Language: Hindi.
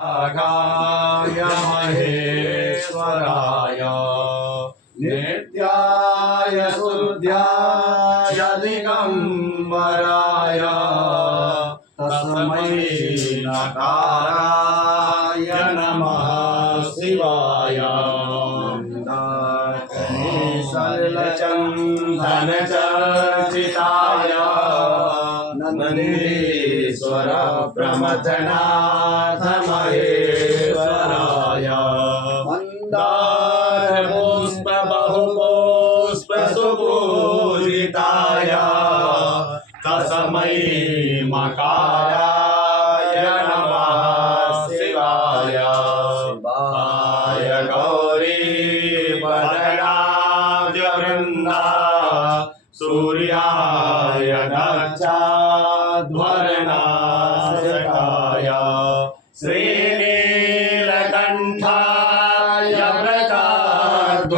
आगाय महेश्वराय नित्याय शुद्धाय दिगंबराय तस्मै नकाराय नमः शिवाय सरलचंदन चर्चिताय नंदीश्वर प्रमथनाथ महेश्वराय मंदार पुष्प बहुपुष्प सुपूजिताय तस्मै मकाराय नमः शिवाय शिवाय गौरी वदनाद्य वृंदा सूर्याय दक्षाध्वरनाशकाय श्रीनीलकंठाय